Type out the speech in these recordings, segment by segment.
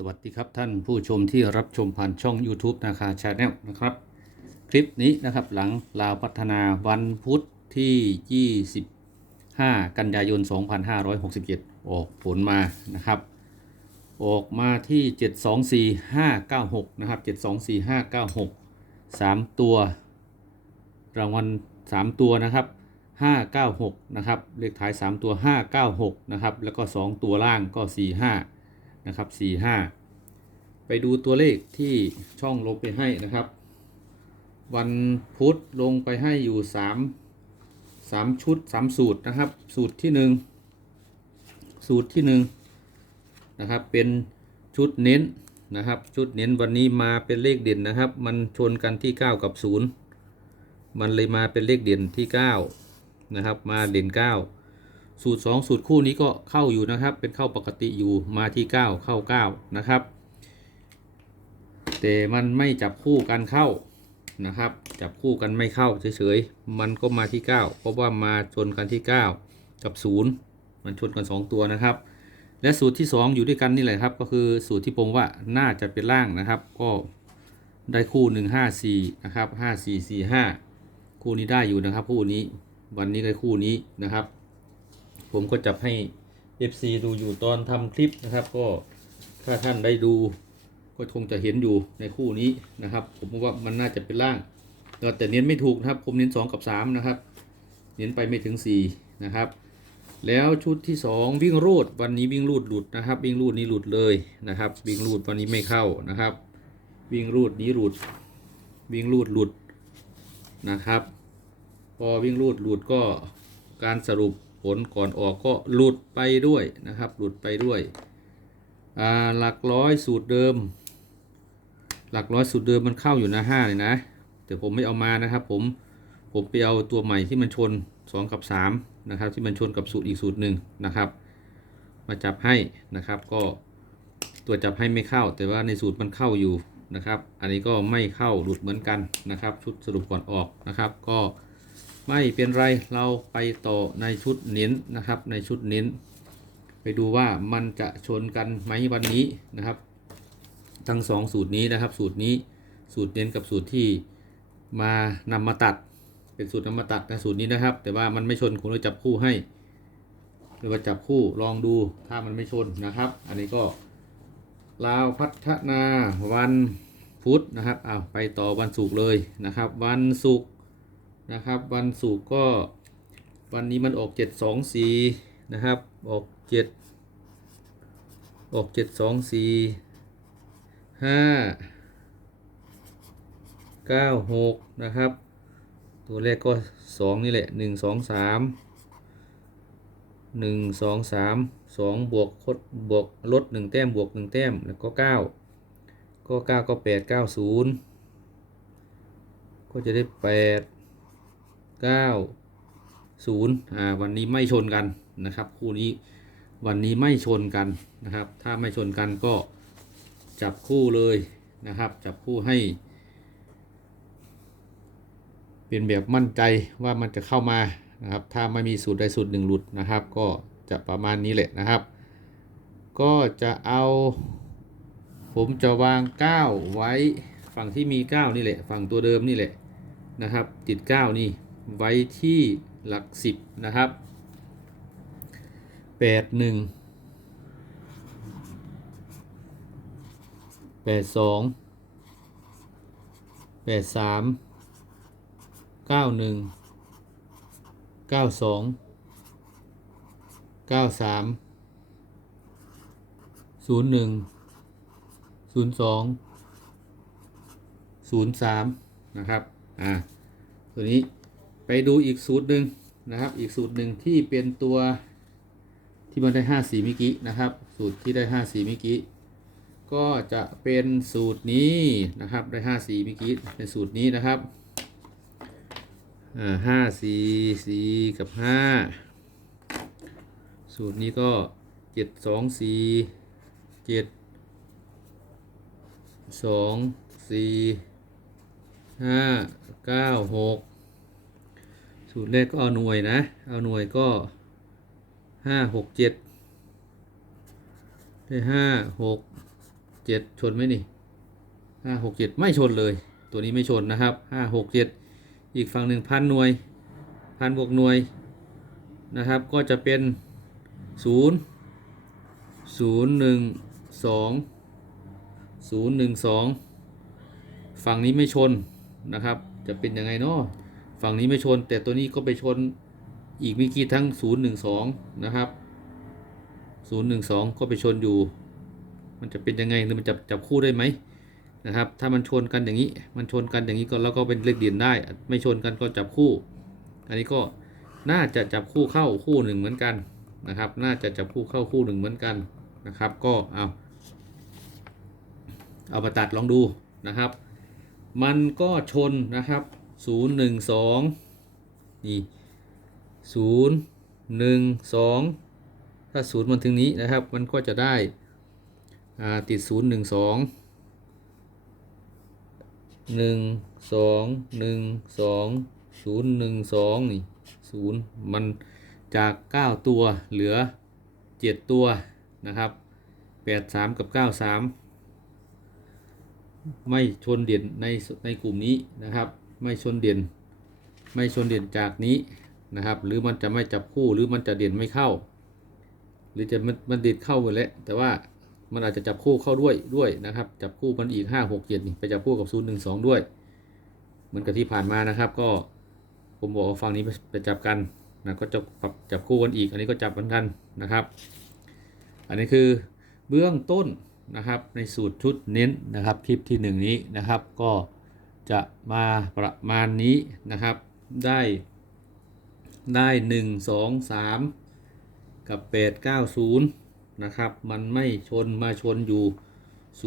สวัสดีครับท่านผู้ชมที่รับชมผ่านช่อง YouTube นาคาชาแนลนะครับ คลิปนี้นะครับหลังลาวพัฒนาวันพุธที่ 25 กันยายน 2567 ออกผลมานะครับ ออกมาที่ 724596 นะครับ 724596 3 ตัว รางวัล 3 ตัวนะครับ 596 นะครับ เลขท้าย 3 ตัว 596 นะครับ แล้วก็ 2 ตัวล่างก็ 45 นะครับ45 ไปดูตัวเลขที่ช่องลงไปให้นะครับ วันพุธลงไปให้อยู่ 3 3 ชุด 3 สูตรนะครับ สูตรที่ 1 สูตรที่ 1 นะครับ เป็นชุดเน้นนะครับ ชุดเน้นวันนี้มาเป็นเลขเด่นนะครับ มันชนกันที่ 9 กับ 0 มันเลยมาเป็นเลขเด่นที่ 9 นะครับ มาเด่น 9 สูตร 2 สูตรคู่นี้ก็เข้าอยู่นะครับ เป็นเข้าปกติอยู่มาที่ 9 เข้า 9 นะครับ แต่มันไม่จับคู่กันเข้านะครับ จับคู่กันไม่เข้าเฉยๆ มันก็มาที่ 9 เพราะว่ามาชนกันที่ 9 กับ 0 มันชนกัน 2 ตัวนะครับ และสูตรที่ 2 อยู่ด้วยกันนี่แหละครับ ก็คือสูตรที่ผมว่าน่าจะเป็นล่างนะครับ ก็ได้คู่ 1 5 4 นะครับ 5 4 4 5 คู่นี้ได้อยู่นะครับ คู่นี้ วันนี้ได้คู่นี้นะครับ ผมก็จับให้ FC ดูอยู่ตอนทำคลิปนะครับ ก็ถ้าท่านได้ดูก็คงจะเห็นอยู่ในคู่นี้นะครับ ผมว่ามันน่าจะเป็นล่างแต่เน้นไม่ถูกนะครับ ผมเน้น 2 กับ 3 นะครับ เน้นไปไม่ถึง 4 นะครับ แล้วชุดที่ 2 วิ่งรูดวันนี้วิ่งรูดหลุดนะครับ วิ่งรูดนี้หลุดเลยนะครับ วิ่งรูดวันนี้ไม่เข้านะครับ วิ่งรูดนี้หลุด วิ่งรูดหลุดนะครับ พอวิ่งรูดหลุดก็การสรุป ผลก่อนออกก็หลุดไปด้วยนะครับหลุดไปด้วยหลักร้อยสูตรเดิม หลักร้อยสูตรเดิมมันเข้าอยู่นะห้าเลยนะ แต่ผมไม่เอามานะครับ ผมผมไปเอาตัวใหม่ที่มันชน 2 กับ3นะครับที่มันชนกับสูตรอีกสูตรหนึ่งนะครับ มาจับให้นะครับก็ตัวจับให้ไม่เข้า แต่ว่าในสูตรมันเข้าอยู่นะครับ อันนี้ก็ไม่เข้าหลุดเหมือนกันนะครับ ชุดสรุปก่อนออกนะครับ ก็ ไม่เป็นไรเราไปต่อในชุดเน้นนะครับในชุดเน้น ไปดูว่ามันจะชนกันไหมวันนี้นะครับ ทั้งสองสูตรนี้นะครับ สูตรนี้สูตรเน้นกับสูตรที่มานำมาตัดเป็นสูตรนำมาตัดนะสูตรนี้นะครับ แต่ว่ามันไม่ชนผมเลยจับคู่ให้หรือว่าจับคู่ลองดูถ้ามันไม่ชนนะครับ อันนี้ก็ลาวพัฒนาวันพุธนะครับเอาไปต่อวันศุกร์เลยนะครับ วันศุกร์ นะครับ วันศุกร์ก็วันนี้มันออกเจ็ดสองสี่นะครับ ออกเจ็ดออกเจ็ดสองสี่ห้าเก้าหกนะครับ ตัวแรกก็สองนี่แหละหนึ่งสองสามหนึ่งสองสามสองบวกคดบวกลดหนึ่งแต้มบวกหนึ่งแต้มแล้วก็เก้าก็เก้าก็แปดเก้าศูนย์ก็จะได้แปด เก้าศูนย์อ่าวันนี้ไม่ชนกันนะครับ คู่นี้วันนี้ไม่ชนกันนะครับ ถ้าไม่ชนกันก็จับคู่เลยนะครับ จับคู่ให้ เป็นแบบมั่นใจว่ามันจะเข้ามานะครับ ถ้าไม่มีสูตรใดสูตรหนึ่งหลุดนะครับ ก็จะประมาณนี้แหละนะครับ ก็จะเอา ผมจะวาง 9 ไว้ฝั่งที่มี 9 นี่แหละ ฝั่งตัวเดิมนี่แหละนะครับ ติด 9 นี่ ไว้ที่หลัก 10 นะครับ 8 1แปดสองแปดสามเก้าหนึ่งเก้าสองเก้าสามศูนย์หนึ่งศูนย์สองศูนย์สามนะครับ อ่า ตัวนี้ ไปดูอีกสูตรหนึ่งนะครับ อีกสูตรหนึ่งที่เป็นตัวที่มันได้ห้าสีเมื่อกี้นะครับ สูตรที่ได้ห้าสีเมื่อกี้ก็จะเป็นสูตรนี้นะครับ ได้ห้าสีเมื่อกี้ในสูตรนี้นะครับห้าสีสีกับห้าสูตรนี้ก็เจ็ดสองสี่เจ็ดสองสี่ห้าเก้าหก สูตรแรกก็เอาหน่วยนะ เอาหน่วยก็ห้าหกเจ็ดได้ห้าหกเจ็ดชนไหมนี่ห้าหกเจ็ดไม่ชนเลย ตัวนี้ไม่ชนนะครับห้าหกเจ็ดอีกฝั่งหนึ่งพันหน่วยพันบวกหน่วยนะครับก็จะเป็นศูนย์ศูนย์หนึ่งสองศูนย์หนึ่งสองฝั่งนี้ไม่ชนนะครับ จะเป็นยังไงเนาะ ฝั่งนี้ไม่ชน แต่ตัวนี้ก็ไปชนอีกมื่อกี้ทั้งศูนย์หนึ่งสองนะครับศูนย์หนึ่งสองก็ไปชนอยู่ มันจะเป็นยังไงหรือมันจะจับคู่ได้ไหมนะครับ ถ้ามันชนกันอย่างนี้ มันชนกันอย่างนี้ก็แล้วก็เป็นเลขเด่นได้ ไม่ชนกันก็จับคู่ อันนี้ก็น่าจะจับคู่เข้าคู่หนึ่งเหมือนกันนะครับ น่าจะจับคู่เข้าคู่หนึ่งเหมือนกันนะครับ ก็เอาเอามาตัดลองดูนะครับ มันก็ชนนะครับ 0 1 2นี่0 1 2ถ้า0มันถึงนี้นะครับ มันก็จะได้อ่าติด0 1 2 1 2 1 2 0 1 2นี่0มันจาก9ตัวเหลือ7ตัวนะครับ8 3กับ9 3ไม่ชนเด่นในในกลุ่มนี้นะครับ ไม่ชนเด่น ไม่ชนเด่นจากนี้นะครับ หรือมันจะไม่จับคู่หรือมันจะเด่นไม่เข้า หรือจะมันมันเด่นเข้าหมดแล้วแต่ว่ามันอาจจะจับคู่เข้าด้วยด้วยนะครับ จับคู่มันอีกห้าหกเจ็ดนี่ไปจับคู่กับศูนย์หนึ่งสองด้วย เหมือนกับที่ผ่านมานะครับ ก็ผมบอกว่าฝั่งนี้ไปไปจับกันนะก็จะปรับจับคู่กันอีก อันนี้ก็จับเหมือนกันนะครับ อันนี้คือเบื้องต้นนะครับในสูตรชุดเน้นนะครับคลิปที่ 1 นี้นะครับก็ จะมาประมาณนี้นะครับ ได้ได้ 1 2 3 กับ 8 9 0 นะครับ มันไม่ชนมาชนอยู่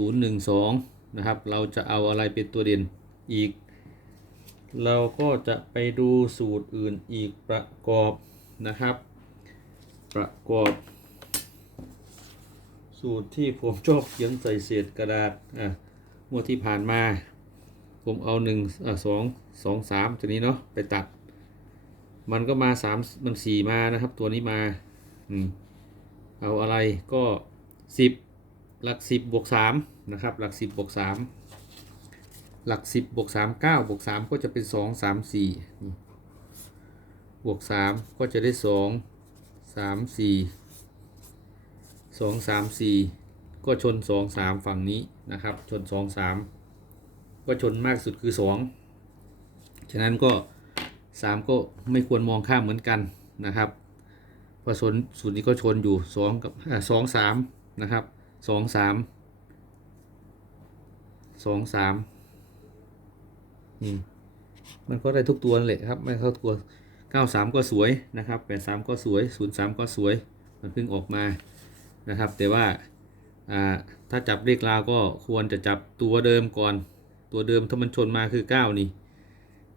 0 1 2 นะครับ เราจะเอาอะไรเป็นตัวเด่นอีก เราก็จะไปดูสูตรอื่นอีกประกอบนะครับ ประกอบ สูตรที่ผมชอบเขียนใส่เศษกระดาษอะงวดที่ผ่านมา ผมเอาหนึ่งอะสองสองสามตัวนี้เนาะไปตัด มันก็มาสามมันสี่มานะครับ ตัวนี้มาอืมเอาอะไรก็สิบหลักสิบบวกสามนะครับ หลักสิบบวกสามหลักสิบบวกสามเก้าบวกสามก็จะเป็นสองสามสี่บวกสามก็จะได้สองสามสี่สองสามสี่ก็ชนสองสามฝั่งนี้นะครับ ชนสองสาม ก็ชนมากสุดคือสองฉะนั้นก็สามก็ไม่ควรมองข้ามเหมือนกันนะครับเพราะชนสูตรนี้ก็ชนอยู่สองกับสองสามนะครับสองสามสองสามนี่มันก็ได้ทุกตัวนั่นแหละครับไม่เท่าตัวเก้าสามก็สวยนะครับแปดสามก็สวยศูนย์สามก็สวย มันเพิ่งออกมานะครับ แต่ว่าถ้าจับเลขราวก็ควรจะจับตัวเดิมก่อน ตัวเดิมถ้ามันชนมาคือ 9 นี่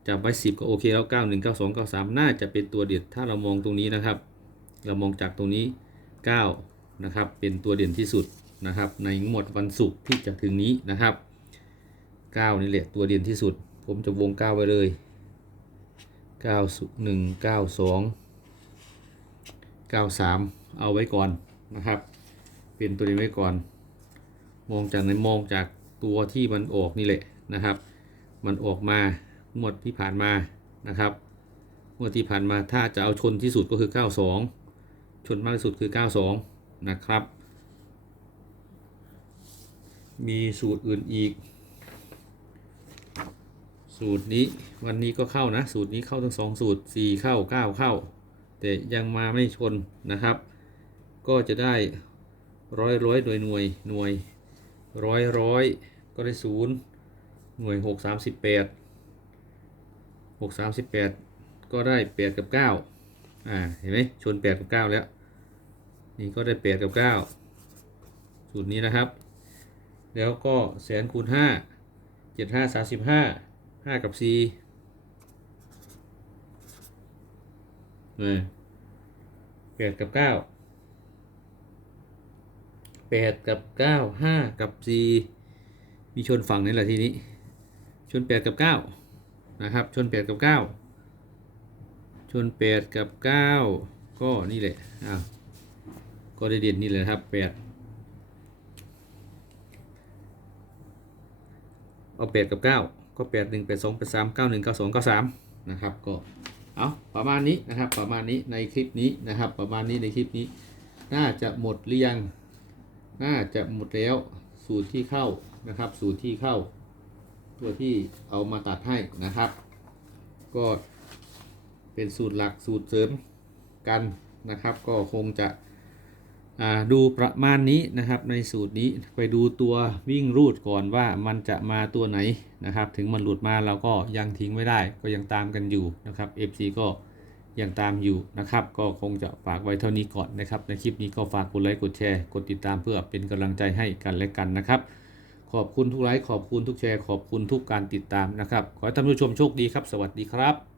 จับไว้ 10 ก็โอเคแล้ว 9 1 9 2 9 3 น่าจะเป็นตัวเด่นถ้าเรามองตรงนี้นะครับ เรามองจากตรงนี้ 9 นะครับ เป็นตัวเด่นที่สุดนะครับ ในงวดวันศุกร์ที่จะถึงนี้นะครับ 9 นี่แหละตัวเด่นที่สุด ผมจะวง 9 ไว้เลย 9 1 9 2 9 3 เอาไว้ก่อนนะครับ เป็นตัวนี้ไว้ก่อน มองจากในมองจากตัวที่มันออกนี่แหละ นะครับ มันออกมางวดที่ผ่านมานะครับงวดที่ผ่านมาถ้าจะเอาชนที่สุดก็คือ 92 ชนมากที่สุดคือ 92 นะครับ มีสูตรอื่นอีก สูตรนี้วันนี้ก็เข้านะ สูตรนี้เข้าทั้งสองสูตร 4 เข้า 9 เข้า แต่ยังมาไม่ชนนะครับ ก็จะได้ร้อยร้อยโดยหน่วยหน่วยร้อยร้อยก็ได้ศูนย์ หน่วยหกสามสิบแปดหกสามสิบแปดก็ได้แปดกับเก้าอ่าเห็นไหมชนแปดกับเก้าแล้ว นี่ก็ได้แปดกับเก้าสูตรนี้นะครับ แล้วก็แสนคูณห้าเจ็ดห้าสามสิบห้าห้ากับสี่แปดกับเก้าแปดกับเก้าห้ากับสี่มีชนฝั่งนี่แหละทีนี้ นแปดกับเก้านะครับชนแปดกับเก้าชนแปดกับเก้าก็นี่แหละอ้าวก็ได้เด่นนี่เลยครับแปดเอาแปดกับเก้าก็แปดหนึ่งแปดสองแปดสามเก้าหนึ่งเก้าสองเก้าสามนะครับก็เอาประมาณนี้นะครับประมาณนี้ในคลิปนี้นะครับ ประมาณนี้ในคลิปนี้ น่าจะหมดหรือยัง น่าจะหมดแล้วสูตรที่เข้านะครับ สูตรที่เข้า ตัวที่เอามาตัดให้นะครับ ก็เป็นสูตรหลักสูตรเสริมกันนะครับ ก็คงจะดูประมาณนี้นะครับในสูตรนี้ไปดูตัววิ่งรูดก่อนว่ามันจะมาตัวไหนนะครับ ถึงมันหลุดมาเราก็ยังทิ้งไม่ได้ก็ยังตามกันอยู่นะครับ FC ก็ยังตามอยู่นะครับ ก็คงจะฝากไว้เท่านี้ก่อนนะครับ ในคลิปนี้ก็ฝากกดไลค์กดแชร์ กดติดตามเพื่อเป็นกำลังใจให้กันและกันนะครับ ขอบคุณทุกไลค์ขอบคุณทุกแชร์ขอบคุณทุกการติดตามนะครับ ขอให้ท่านผู้ชมโชคดีครับ สวัสดีครับ